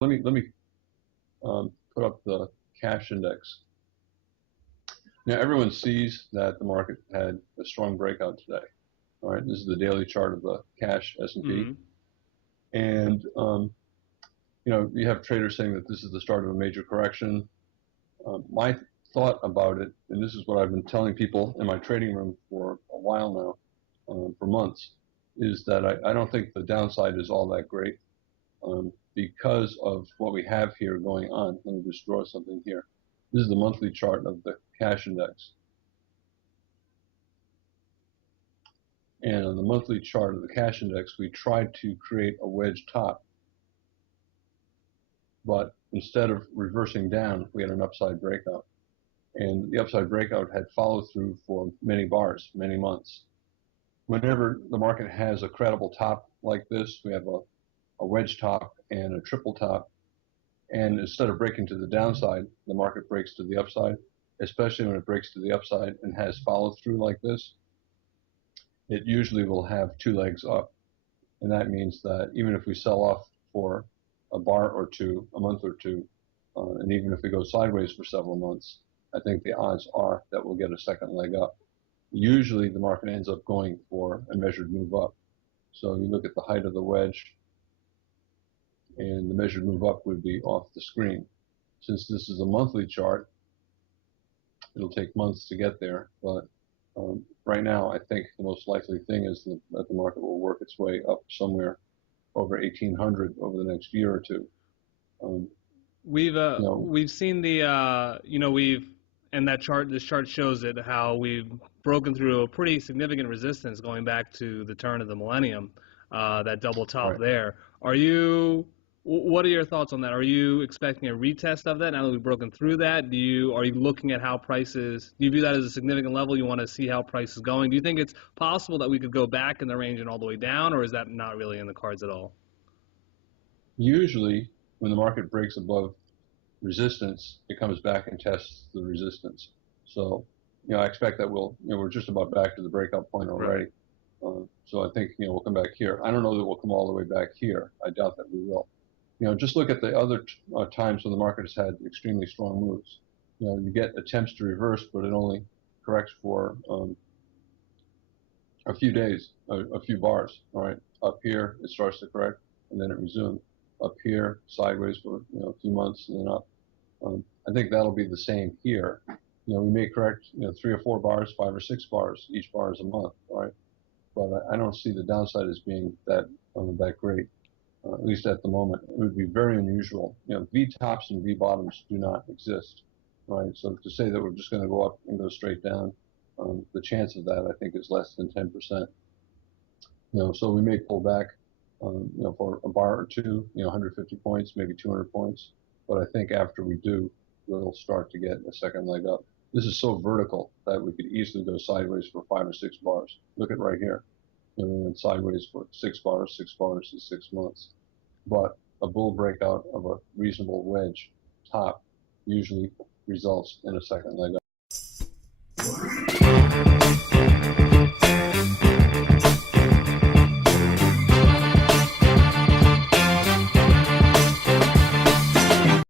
Let me put up the cash index. Now everyone sees that the market had a strong breakout today. All right, this is the daily chart of the cash S&P, and you have traders saying that this is the start of a major correction. My thought about it, and this is what I've been telling people in my trading room for a while now, for months, is that I don't think the downside is all that great because of what we have here going on. Let me just draw something here. This is the monthly chart of the cash index. And on the monthly chart of the cash index, we tried to create a wedge top. But instead of reversing down, we had an upside breakout. And the upside breakout had follow through for many bars, many months. Whenever the market has a credible top like this, we have a wedge top and a triple top. And instead of breaking to the downside, the market breaks to the upside, especially when it breaks to the upside and has follow through like this. It usually will have two legs up. And that means that even if we sell off for a bar or two, a month or two, and even if we go sideways for several months, I think the odds are that we'll get a second leg up. Usually the market ends up going for a measured move up. So you look at the height of the wedge, and the measured move up would be off the screen. Since this is a monthly chart, it'll take months to get there, but right now I think the most likely thing is that the market will work its way up somewhere over 1800 over the next year or two. We've seen the and this chart shows it, how we've broken through a pretty significant resistance going back to the turn of the millennium, that double top right. there. What are your thoughts on that? Are you expecting a retest of that now that we've broken through that? Are you looking at how prices, do you view that as a significant level? You want to see how price is going? Do you think it's possible that we could go back in the range and all the way down, or is that not really in the cards at all? Usually when the market breaks above resistance, it comes back and tests the resistance. So, I expect that we're just about back to the breakout point already. Right. So I think, we'll come back here. I don't know that we'll come all the way back here. I doubt that we will. Just look at the other times when the market has had extremely strong moves. You get attempts to reverse, but it only corrects for a few days, a few bars. All right, up here it starts to correct, and then it resumes. Up here, sideways for a few months, and then up. I think that'll be the same here. We may correct 3 or 4 bars, 5 or 6 bars. Each bar is a month, all right? But I don't see the downside as being that great. At least at the moment. It would be very unusual. V tops and V bottoms do not exist, right? So to say that we're just going to go up and go straight down, the chance of that I think is less than 10%. So we may pull back, for a bar or two, 150 points, maybe 200 points. But I think after we do, we'll start to get a second leg up. This is so vertical that we could easily go sideways for 5 or 6 bars. Look at right here. We went sideways for 6 bars in 6 months. But a bull breakout of a reasonable wedge top usually results in a second leg up.